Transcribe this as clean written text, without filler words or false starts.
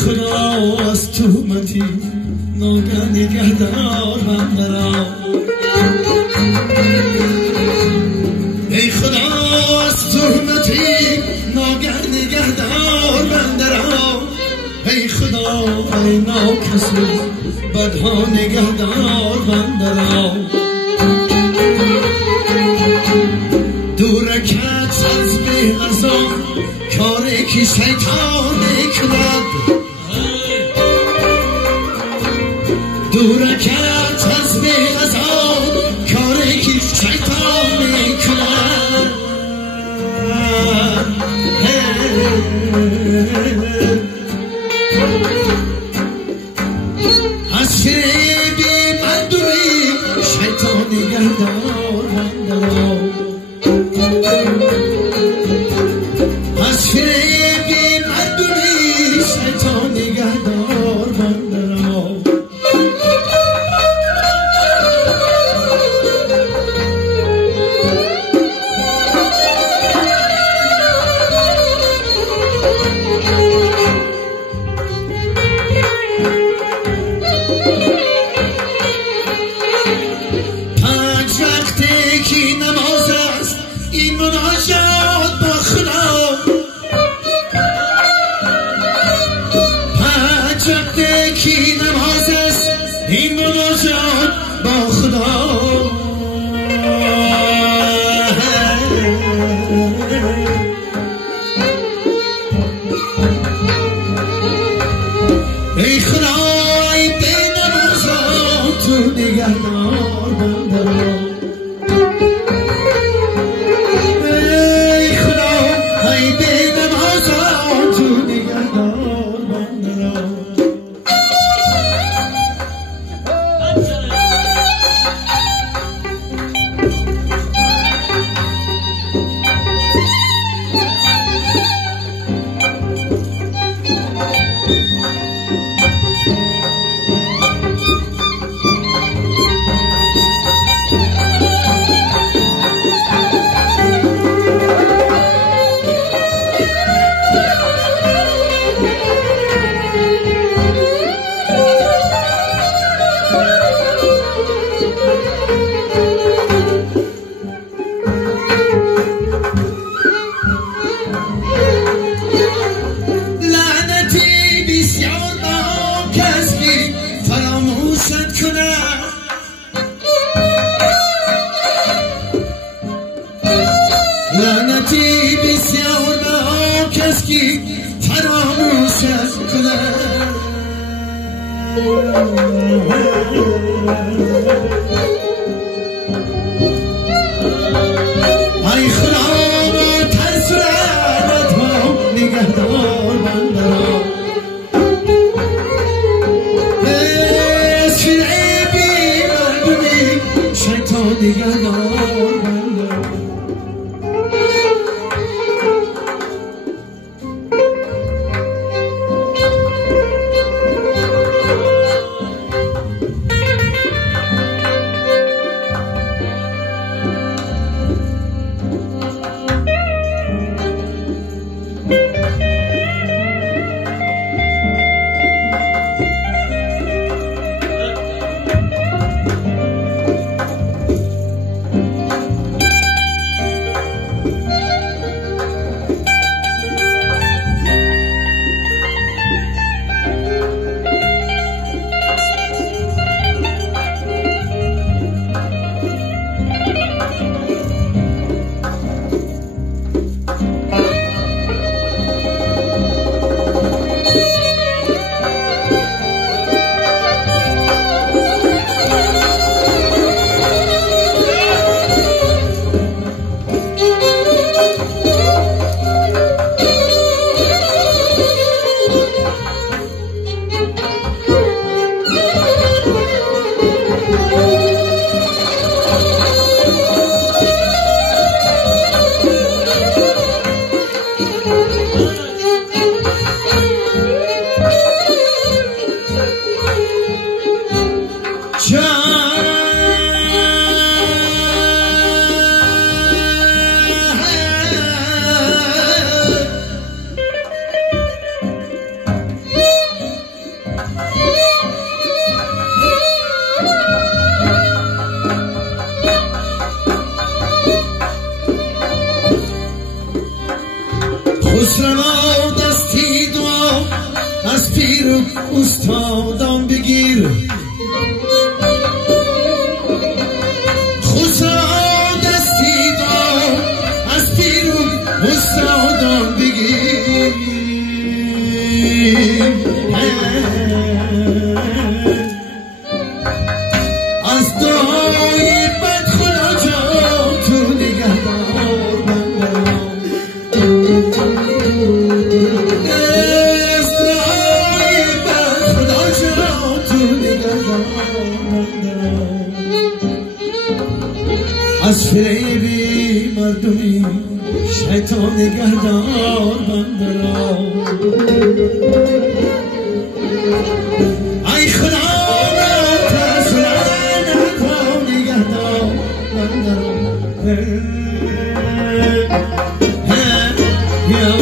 خدا از تهمتی ناگه نگهدار بنده را. ای خدا از تهمتی ناگه نگهدار بنده را. ای خدا ای ناکسو بدها نگهدار بنده را. دورکت از به غذا کاری که شیطان میکند. دورکت از به غذا کاری که شیطان میکند. از فریبی مردمی شیطان نگهدار بنده را. از فریبی مردمی شیطان نگهدار بنده را. کی نماز است این مناجات با خدا. پنج وقت کی نماز است این مناجات با خدا. ای خدا ای به نمازات تو نگهدار بنده را. لعنتی بسیار به کس که فراموشت کند. ای خدا با ترس و رحمت ها نگهدار بنده را. از فریبی مردمی شیطان نگهدار بنده را. از دعای بد خدا جان تو نگهدار بندم از دعای بد خدا جان تو نگهدار بندم از فریبی مردمی شیطان نگهدار بندم ای خدا Yeah.